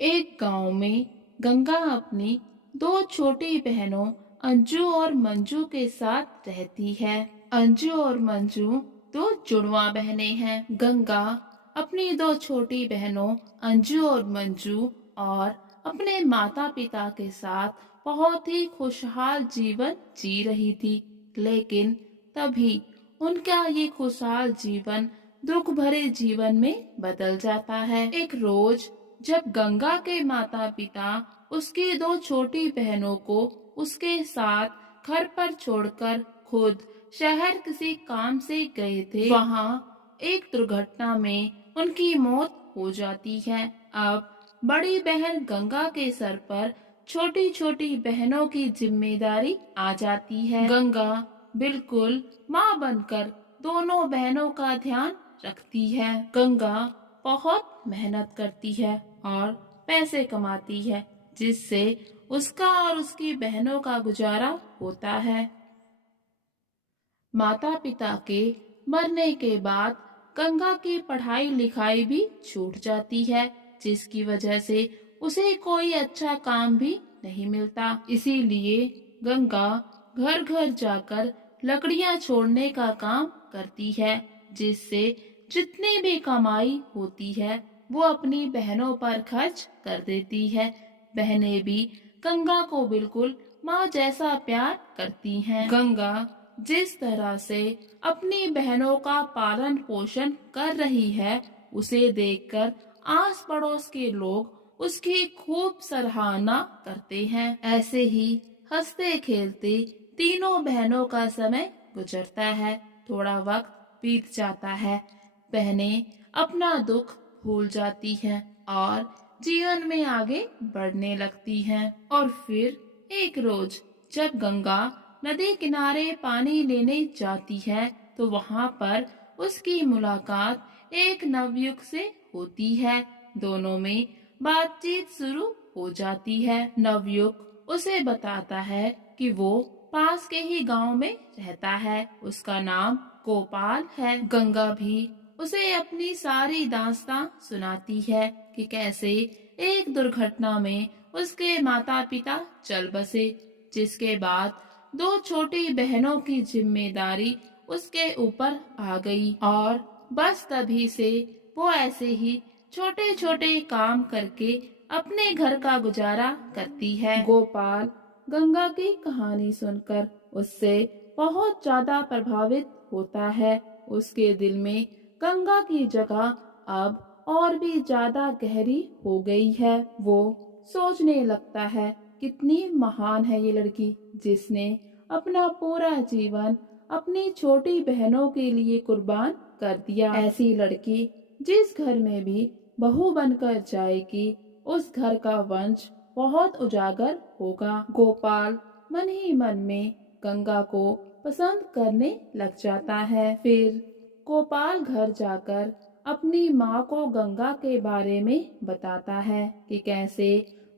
एक गांव में गंगा अपनी दो छोटी बहनों अंजू और मंजू के साथ रहती है। अंजू और मंजू दो जुड़वा बहनें हैं। गंगा अपनी दो छोटी बहनों अंजू और मंजू और अपने माता पिता के साथ बहुत ही खुशहाल जीवन जी रही थी। लेकिन तभी उनका ये खुशहाल जीवन दुख भरे जीवन में बदल जाता है। एक रोज जब गंगा के माता पिता उसकी दो छोटी बहनों को उसके साथ घर पर छोड़कर खुद शहर किसी काम से गए थे, वहाँ एक दुर्घटना में उनकी मौत हो जाती है। अब बड़ी बहन गंगा के सर पर छोटी छोटी बहनों की जिम्मेदारी आ जाती है। गंगा बिल्कुल माँ बनकर दोनों बहनों का ध्यान रखती है। गंगा बहुत मेहनत करती है और पैसे कमाती है, जिससे उसका और उसकी बहनों का गुजारा होता है। माता पिता के मरने के बाद गंगा की पढ़ाई लिखाई भी छूट जाती है, जिसकी वजह से उसे कोई अच्छा काम भी नहीं मिलता। इसीलिए गंगा घर घर जाकर लकड़ियां छोड़ने का काम करती है, जिससे जितनी भी कमाई होती है वो अपनी बहनों पर खर्च कर देती है। बहनें भी गंगा को बिल्कुल माँ जैसा प्यार करती हैं। गंगा जिस तरह से अपनी बहनों का पालन पोषण कर रही है, उसे देखकर आस पड़ोस के लोग उसकी खूब सराहना करते हैं। ऐसे ही हंसते खेलते तीनों बहनों का समय गुजरता है। थोड़ा वक्त बीत जाता है। बहनें अपना दुख भूल जाती हैं और जीवन में आगे बढ़ने लगती हैं। और फिर एक रोज जब गंगा नदी किनारे पानी लेने जाती है, तो वहाँ पर उसकी मुलाकात एक नवयुवक से होती है। दोनों में बातचीत शुरू हो जाती है। नवयुवक उसे बताता है कि वो पास के ही गांव में रहता है। उसका नाम गोपाल है। गंगा भी उसे अपनी सारी दास्तां सुनाती है कि कैसे एक दुर्घटना में उसके माता पिता चल बसे, जिसके बाद दो छोटी बहनों की जिम्मेदारी उसके ऊपर आ गई और बस तभी से वो ऐसे ही छोटे छोटे काम करके अपने घर का गुजारा करती है। गोपाल गंगा की कहानी सुनकर उससे बहुत ज्यादा प्रभावित होता है। उसके दिल में गंगा की जगह अब और भी ज्यादा गहरी हो गई है। वो सोचने लगता है कितनी महान है ये लड़की, जिसने अपना पूरा जीवन अपनी छोटी बहनों के लिए कुर्बान कर दिया। ऐसी लड़की जिस घर में भी बहू बनकर जाएगी, उस घर का वंश बहुत उजागर होगा। गोपाल मन ही मन में गंगा को पसंद करने लग जाता है। फिर गोपाल घर जाकर अपनी माँ को गंगा के बारे में बताता है कि कैसे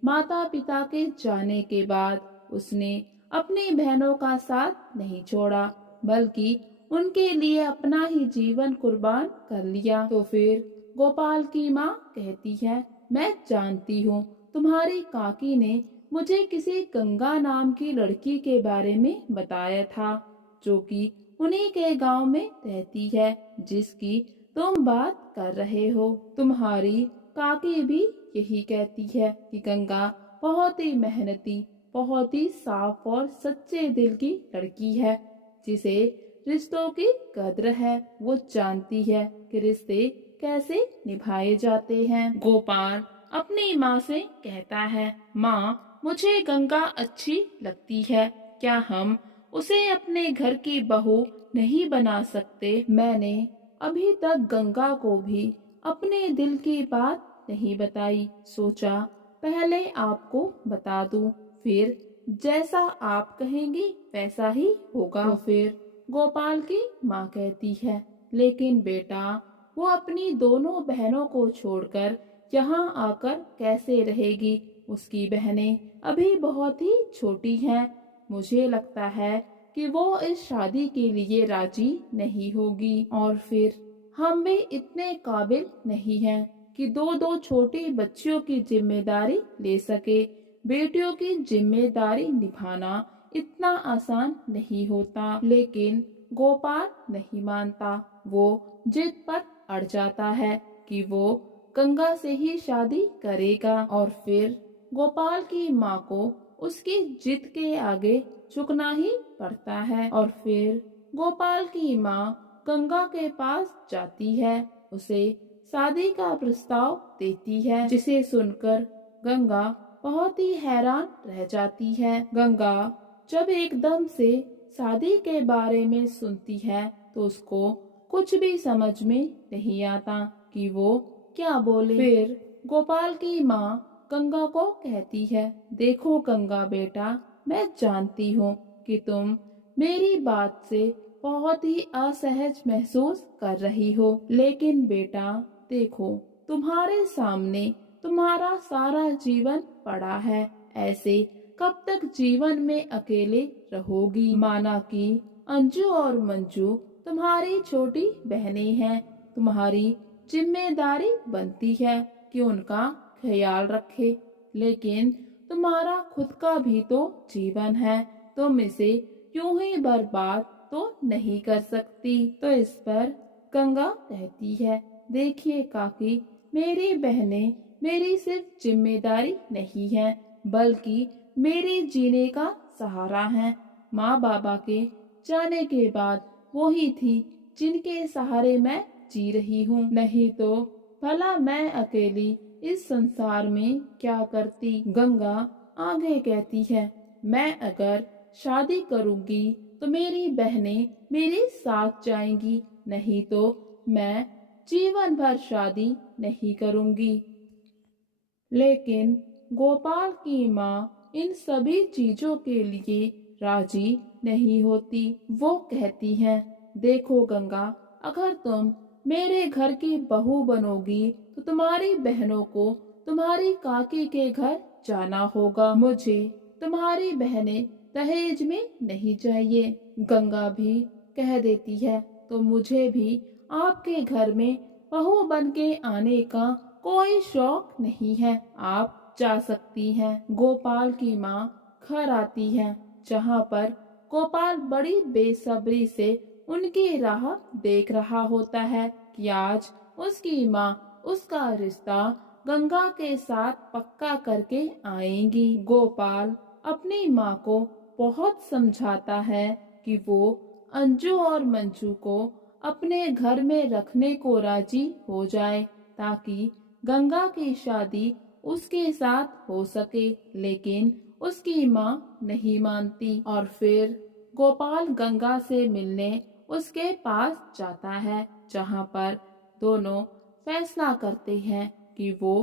माता पिता के जाने के बाद उसने अपनी बहनों का साथ नहीं छोड़ा, बल्कि उनके लिए अपना ही जीवन कुर्बान कर लिया। तो फिर गोपाल की माँ कहती है, मैं जानती हूँ तुम्हारी काकी ने मुझे किसी गंगा नाम की लड़की के बारे में बताया था, जो कि उन्हीं के गांव में रहती है, जिसकी तुम बात कर रहे हो। तुम्हारी काकी भी यही कहती है कि गंगा बहुत ही मेहनती, बहुत ही साफ और सच्चे दिल की लड़की है, जिसे रिश्तों की कद्र है। वो जानती है कि रिश्ते कैसे निभाए जाते हैं। गोपाल अपनी माँ से कहता है, माँ मुझे गंगा अच्छी लगती है, क्या हम उसे अपने घर की बहू नहीं बना सकते? मैंने अभी तक गंगा को भी अपने दिल की बात नहीं बताई, सोचा पहले आपको बता दूं, फिर जैसा आप कहेंगी वैसा ही होगा। तो फिर गोपाल की माँ कहती है, लेकिन बेटा वो अपनी दोनों बहनों को छोड़कर यहाँ आकर कैसे रहेगी? उसकी बहनें अभी बहुत ही छोटी हैं। मुझे लगता है कि वो इस शादी के लिए राजी नहीं होगी, और फिर हम भी इतने काबिल नहीं हैं कि दो दो छोटी बच्चियों की जिम्मेदारी ले सके। बेटियों की जिम्मेदारी निभाना इतना आसान नहीं होता, लेकिन गोपाल नहीं मानता। वो जिद पर अड़ जाता है कि वो गंगा से ही शादी करेगा और फिर गोपाल की माँ को उसकी जिद के आगे झुकना ही पड़ता है। और फिर गोपाल की माँ गंगा के पास जाती है, उसे शादी का प्रस्ताव देती है, जिसे सुनकर गंगा बहुत ही हैरान रह जाती है। गंगा जब एकदम से शादी के बारे में सुनती है तो उसको कुछ भी समझ में नहीं आता कि वो क्या बोले। फिर गोपाल की माँ गंगा को कहती है, देखो गंगा बेटा, मैं जानती हूँ कि तुम मेरी बात से बहुत ही असहज महसूस कर रही हो, लेकिन बेटा देखो, तुम्हारे सामने तुम्हारा सारा जीवन पड़ा है। ऐसे कब तक जीवन में अकेले रहोगी? माना कि अंजू और मंजू तुम्हारी छोटी बहनें हैं, तुम्हारी जिम्मेदारी बनती है कि उनका ख्याल रखे, लेकिन तुम्हारा खुद का भी तो जीवन है, तुम इसे यूं ही बर्बाद तो नहीं कर सकती। तो इस पर गंगा कहती है, देखिए काकी, मेरी बहनें मेरी सिर्फ जिम्मेदारी नहीं है, बल्कि मेरे जीने का सहारा है। माँ बाबा के जाने के बाद वो ही थी जिनके सहारे मैं जी रही हूँ, नहीं तो भला मैं अकेली इस संसार में क्या करती। गंगा आगे कहती है, मैं अगर शादी करूंगी तो मेरी बहनें मेरे साथ जाएंगी, नहीं तो मैं जीवन भर शादी नहीं करूंगी। लेकिन गोपाल की माँ इन सभी चीजों के लिए राजी नहीं होती। वो कहती हैं, देखो गंगा, अगर तुम मेरे घर की बहू बनोगी तो तुम्हारी बहनों को तुम्हारी काकी के घर जाना होगा। मुझे तुम्हारी बहनें दहेज में नहीं चाहिए। गंगा भी कह देती है, तो मुझे भी आपके घर में बहू बन के आने का कोई शौक नहीं है, आप जा सकती हैं। गोपाल की माँ घर आती है, जहाँ पर गोपाल बड़ी बेसब्री से उनकी राह देख रहा होता है कि आज उसकी माँ उसका रिश्ता गंगा के साथ पक्का करके आएंगी। गोपाल अपनी माँ को बहुत समझाता है कि वो अंजू और मंजू को अपने घर में रखने को राजी हो जाए, ताकि गंगा की शादी उसके साथ हो सके। लेकिन उसकी माँ नहीं मानती और फिर गोपाल गंगा से मिलने उसके पास जाता है, जहाँ पर दोनों फैसला करते हैं कि वो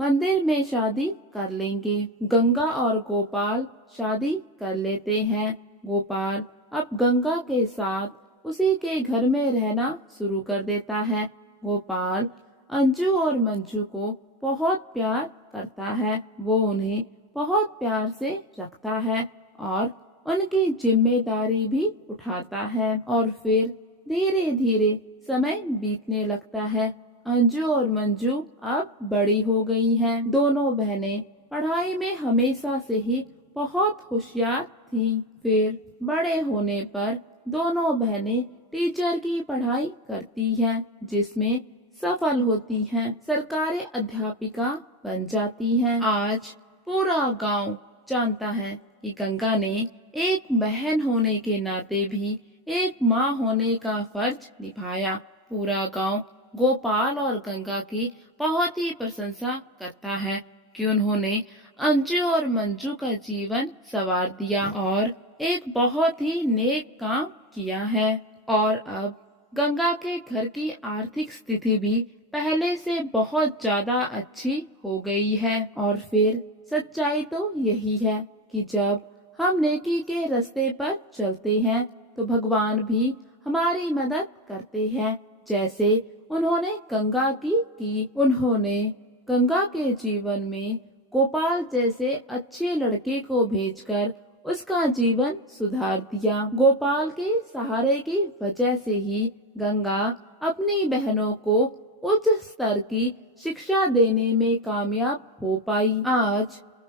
मंदिर में शादी कर लेंगे। गंगा और गोपाल शादी कर लेते हैं। गोपाल अब गंगा के साथ उसी के घर में रहना शुरू कर देता है। गोपाल अंजू और मंजू को बहुत प्यार करता है, वो उन्हें बहुत प्यार से रखता है और उनकी जिम्मेदारी भी उठाता है। और फिर धीरे धीरे समय बीतने लगता है। अंजू और मंजू अब बड़ी हो गई हैं। दोनों बहनें पढ़ाई में हमेशा से ही बहुत होशियार थीं। फिर बड़े होने पर दोनों बहनें टीचर की पढ़ाई करती हैं, जिसमें सफल होती हैं, सरकारी अध्यापिका बन जाती हैं। आज पूरा गांव जानता है कि गंगा ने एक बहन होने के नाते भी एक माँ होने का फर्ज निभाया। पूरा गांव गोपाल और गंगा की बहुत ही प्रशंसा करता है कि उन्होंने अंजू और मंजू का जीवन संवार दिया और एक बहुत ही नेक काम किया है। और अब गंगा के घर की आर्थिक स्थिति भी पहले से बहुत ज्यादा अच्छी हो गई है। और फिर सच्चाई तो यही है कि जब हम नेकी के रास्ते पर चलते हैं तो भगवान भी हमारी मदद करते हैं, जैसे उन्होंने गंगा की। उन्होंने गंगा के जीवन में गोपाल जैसे अच्छे लड़के को भेजकर उसका जीवन सुधार दिया। गोपाल के सहारे की वजह से ही गंगा अपनी बहनों को उच्च स्तर की शिक्षा देने में कामयाब हो पाई। आज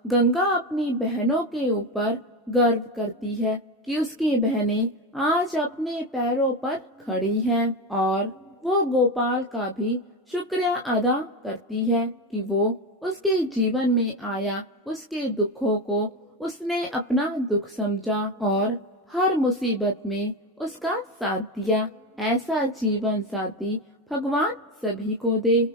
गंगा अपनी बहनों के ऊपर गर्व करती है कि उसकी बहनें आज अपने पैरों पर खड़ी हैं और वो गोपाल का भी शुक्रिया अदा करती है कि वो उसके जीवन में आया, उसके दुखों को उसने अपना दुख समझा और हर मुसीबत में उसका साथ दिया। ऐसा जीवन साथी भगवान सभी को दे।